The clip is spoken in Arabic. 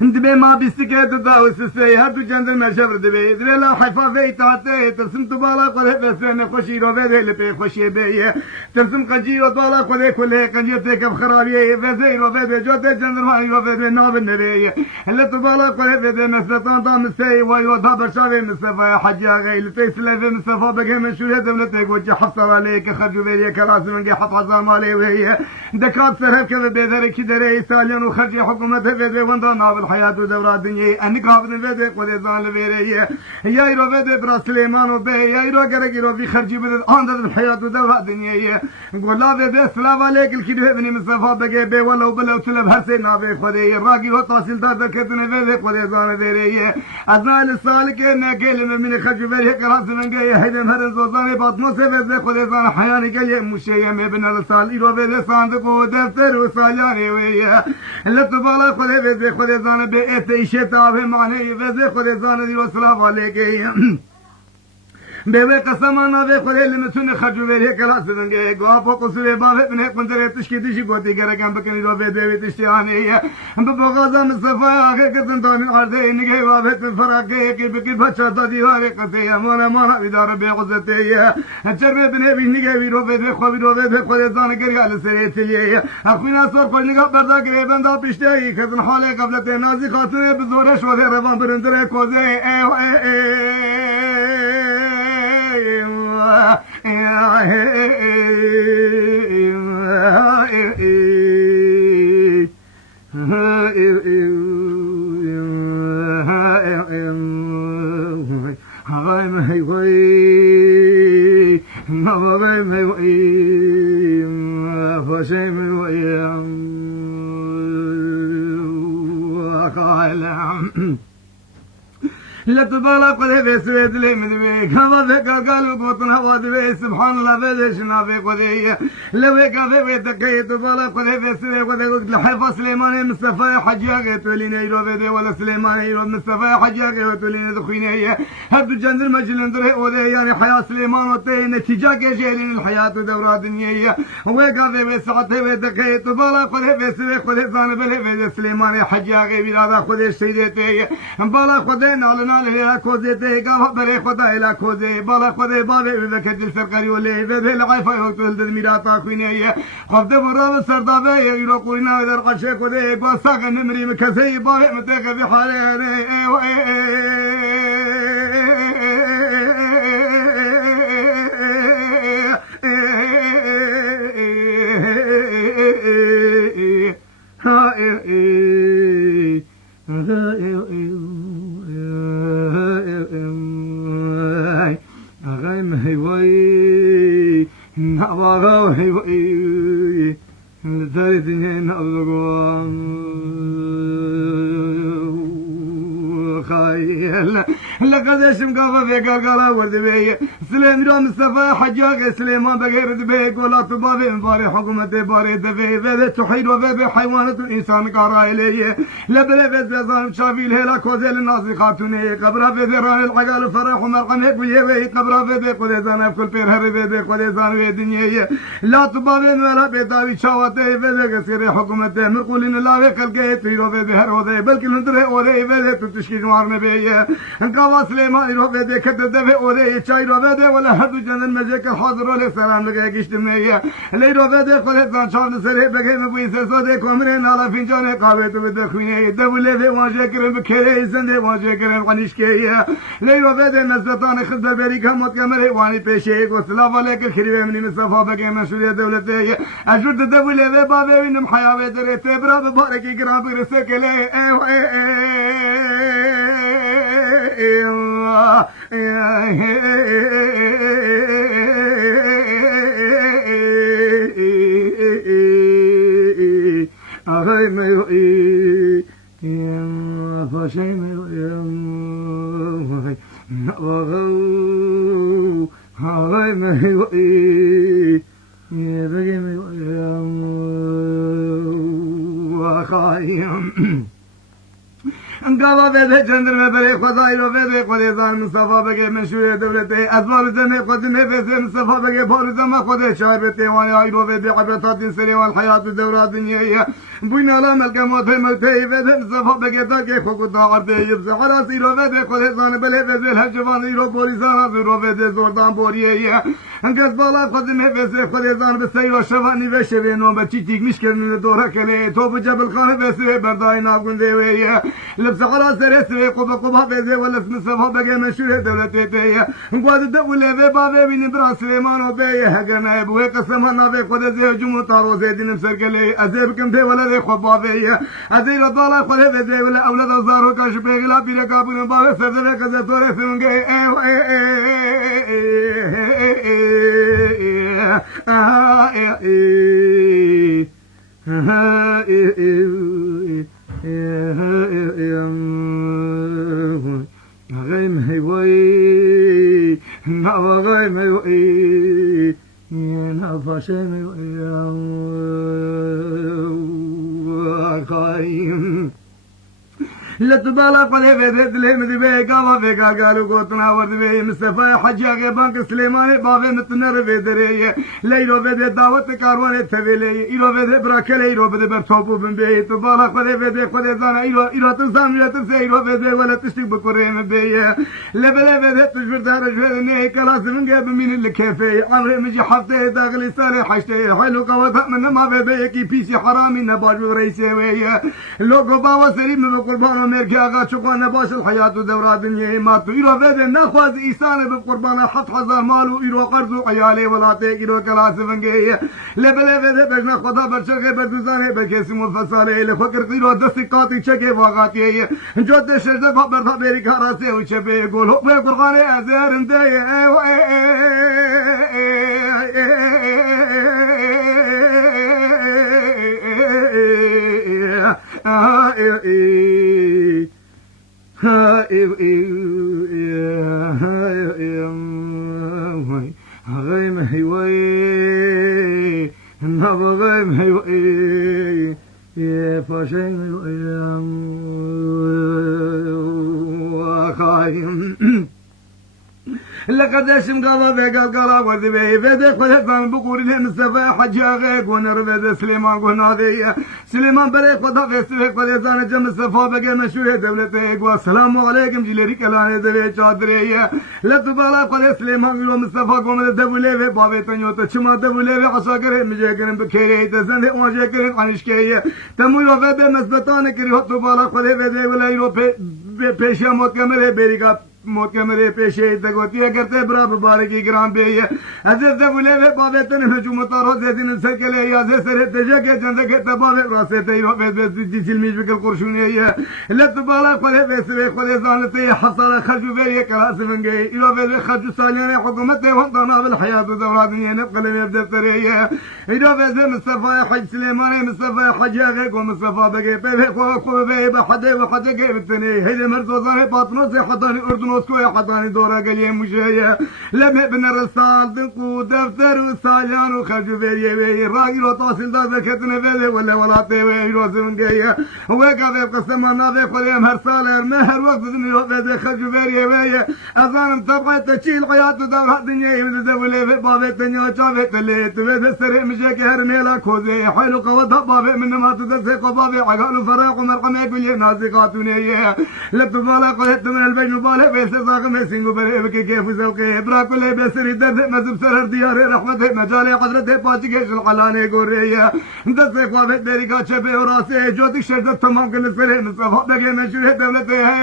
دبي ما بيستكيت داوس السي هادو جند المشبر دبي لا حفافي تاتي ترسم تبالا قد بسنه خوشي رو بده لبي خوشي بي ترسم قنجي رو بالا قد كله قنجي تك بخرابي فزي رو بده جوت جند رو بده ناب النبي اللي تبالا قد بده مسلطان ضام السي ويو دبر شافي مصطفى حجا غيل تسلف مصطفى بقى من شو دولتي قوج حفظ عليك خرجوا بيك كراس من حفظ مالي وهي دكات سرب كذا بذلك كدري سالين وخرج حكومه بده وندنا الحياة ودورات الدنيا أنك عبد بدء قد زال بيريه يا يرو بدء برا سليمان وبه يا يرو قرق يرو في خرج بدء عند الحياة ودورات الدنيا قول لا بدء سلام عليك الكده ابن مصطفى بقى به ولا وبلا وسلب هسه نابه خدي الراجل هو تحصيل دار كتنا بدء قد زال بيريه أثناء السالك نقل من خرج بيريه كراس من جاي هيدا هذا زوجان باطنه سبب قد زال حياني جاي مشي ما بين السال يرو بدء صندوق ودفتر وسالاني ويا لا تبالغ قد زال بيت شتابه معنی وزه خود زان دی وسلام علیکم به قسمانا به خود لمتون خرجو بری کلاس دنگه گاپو قصور باب ابن قندره تشکی دیشی گوتی گرگم بکنی رو به دوی تشتیانه به بغازا مصطفی آخر کتن دانی عرضه نگه بابت فراقه که بکی بچه دادی واره قصه مانا بیدار به غزته چرم ابن بی نگه بی رو به خوبی رو به خود زان گری حال سریتیه اخوینا سور خوش نگاه بردا گره بندا پیشتهی کتن حال قبلت نازی خاطره بزورش و روان برندره کوزه لا تبالغ قد بسويت لي من بيك هذا ذكر قالوا قطنا وادي سبحان الله بدشنا في قديه لو كافي بيتكي تبالغ قد بسويت قد قلت لحفظ سليمان مصطفى حجاج تولينا يرو بدي ولا سليمان يرو مصطفى حجاج تولينا دخينيه هب جند المجلن دري ودي يعني حياه سليمان وتي نتيجه جيلين الحياه دورات دنيا هو كافي بساعته بيتكي تبالغ قد بسويت قد زان بله سليمان حجاج بيرادا قد سيدتي بالغ قد نالنا لا كوزي تيجا بري خدا إلى كوزي بالا خدا بابي بكتير سرقاري ولا يبدأ العيفة يقتل الميراث كوينية خفت برا سردابة يروح كوينا إذا قشة كوزي بساق نمري مكسي بابي متك في حاله لقد اشم في قرقرة ورد بي سليمان مصطفى حجاج سليمان بغير دبي قولا طبابي مباري حكومة باري دبي بذي تحيد وبذي حيوانة الإنسان قارا إليه لبلي بزبزان شافي الهلا كوزي للناس خاتوني قبرا بذي ران العقال فرح ومرقم هيك ويهوي قبرا بذي قدزان بكل بير هري بذي قدزان في دنيا لا طبابي ولا بيتاوي شاواتي بذي قصير حكومة مرقولين الله في خلقه تيرو بذي هرودي بلكي نندري أولي بذي تتشكي جوار نبي انقوا سليمان يروح بده كده دفع وده شاي روح بده ولا هدو جن المجك الحاضر ولا سلام لقى قشت منيه اللي يروح بده خلت زان شان سره بقى مبوي سوده كمرين على فنجان قهوه تو بده خوينه دبله في واجه كرم بكره زنده واجه كرم قنيشكيه اللي يروح بده نزتان خدمه بري كمت كمره واني پیشه کو سلام عليك خريبه من مصطفى بقى مسؤوليه دولته اجود دبله في بابه من حياه درته برا مبارك كرام برسكله أغاي ما يوئي فشي ما يوئي أغاي ما يوئي بقي ما يوئي وخايم انقوا بده جندر में बड़े खुदाई रो बदे खुदे जान मुस्तफा बगे मशहूर दौलते अजमाल जमे खुदने बदे मुस्तफा बगे फौज जमा खुदे शायर बेते वाले आई रो बदे अबरतात सरे वाल हयात दौरा दुनिया بوينا لا ملك موتي موتي بدن صفا بقيتا كي خوكو داعرتي يبزي حراسي رو بدي خودي زان بلي بدي الهجواني رو بوريزانا رو بدي زوردان بوريه انقص بالا خودم بسي خودي زان بسي رو شواني بشوي نوم بچي تيكنش كرن دورا كلي توب جبل خان بسي برداي نابقن ديويه لبس حراس رسي قبا بزي ولا اسم صفا بقي مشهور دولتي تيه قواد دولة بابي بين برا سليمان وبيه هقنا ابوي قسمنا في خودي زي هجوم طارو زيدين مسرقلي ازيبكم دي ولا دي خبابيه ازي رضالا خودي زي ولا اولاد زارو كاش بيغلا بيركابون بابي سدره كذا توري سونغي غيم هوي غيم هوي نفشم هوي لا تبالا قلي فيدت لي مدي بيكا ما فيكا قالوا قوتنا ورد بي مصطفى حجي اغي بانك سليماني بابي متنر فيدري ليرو فيدي دعوت كاروان تبيلي يرو فيدي براكلي يرو فيدي برتوبو بن بي تبالا قلي فيدي قلي زانا يرو تنسان لا تنسي يرو فيدي ولا تشتك بكورين بي لبلي فيدي تجبر دار جفيدني كلاس من قيب مين اللي كيفي عمري مجي حفتي داخلي سالي حشتي حلو قوات من ما بي كي بيسي حرامي نباج وريسي وي لوكو باوا سريم من قربان میرکی آقا چوکان نباش الحیات و دورات دنیا ما تو ایرو ویده نخواز ایسان به قربان 7,000 مال و ایرو قرض و عیالی ولاته ایرو کلاس فنگیه لبله ویده بجنا خدا برچگه بدوزانه بکسی مفصاله لفکر ایرو دستی قاطی چکه واقعاتیه جد شجده بردا بیری کاراسه و چپه گل حق به قرقانه ازهرنده غيم هوي نبغيم هوي يا فاشين وخايم لقد اسم قضى بيقى القرى وذبيه فيدي قلتان بقول لهم السفاح حجي غيق ونرفد سليمان قناذي سليمان بريق وضع في السفاق وليزان جم السفاح بقى مشوية دولتيق والسلام عليكم جليري كلاني ذبيه چادريه لتبالا قل سليمان يوم السفاح قوم الدولي في بابي تنيوتا چما دولي في عصا كريم مجي كريم بكيري تزن دي اواجه كريم عنشكيه تمو يوفي بمثبتان كريم تبالا قل فيدي ولا يرو پیشا موت کمره بیری کا موت کمره پیشے دگوتی کرتے برا مبارکی گرام بے حضرت بولے وے بابے تن ہجوم تارو دے دین سکلے یا سے سر تجا کے جند کے تباوے راسے تے رو بے دی جلمی بکل قرشونی ہے لت بالا قلے وے قلے زانتے حصل خجو بے کراس منگے ایرو بے خجو سالیاں حکومت وطنا بالحیاة دورات نقل يبدا تريه ایرو بے مصطفی حج سلیمان مصطفی حج غیق و مصطفی بگے بے خو بے بحد وحد کے بتنی ہے مرزوزان باطنو سے حضان اردن اسكو يا حضاني دورا قليه مشايا لم ابن الرسال دنقو دفتر وساليان وخرجوا بيري وي راقي لو تواصل دا ذكرتنا بيلي ولا طيوي روز من جاية ويقع في قسم الناظر قليم هرسالة مهر وقت دني وقت خرجوا بيري وي اظن تبقى تشيل حياة دورا الدنيا من دولي في بابي الدنيا شافت اللي تبيت السريع مشاكي هرميلا كوزي حلو قوضها بابي من ما تدسق بابي عقال وفراق ومرقم يقول نازقاتوني لبتبالا قلت من البين وبالي بيس زاغم سينغو بريبكي كيف زوكي براكولي بسري درد مزب سرر دياري رحمته مجالي قدرته باچي كيش القلاني قوريا دسي خوابت ديري کا چپے اور آسے جوتك شردت تمام کن سرے مصفا بگے میں شوئے دولتے ہیں